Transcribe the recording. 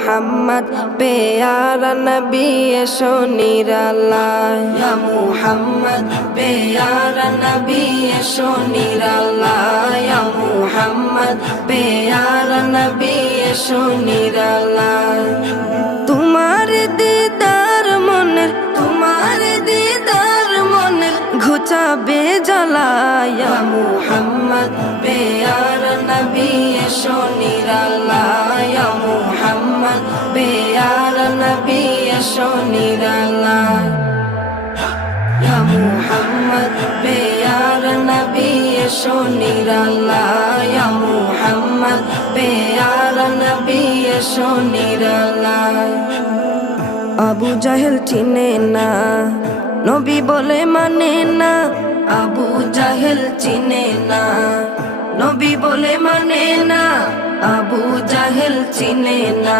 মুহাম্মদ প্যারা নবী এসো নিরালায়, ইয়া মুহাম্মদ প্যারা নবী এসো নিরালায়, ইয়া মুহাম্মদ প্যারা নবী এসো নিরালায়। তোমার দিদার মনের, তোমার দিদার মনের ঘুচাবে জ্বালায়, ইয়া মুহাম্মদ প্যারা নবী এসো নিরালায়, ইয়া মুহাম্মদ প্যারা নবী এসো নিরালায়, ইয়া মুহাম্মদ প্যারা নবী এসো নিরালায়, ইয়া মুহাম্মদ প্যারা নবী এসো নিরালায়। আবু জাহেল চিনে না, নবী বলে মানে না, আবু জাহেল চিনে না, নবী বলে মানে না, আবু জাহেল চিনে না।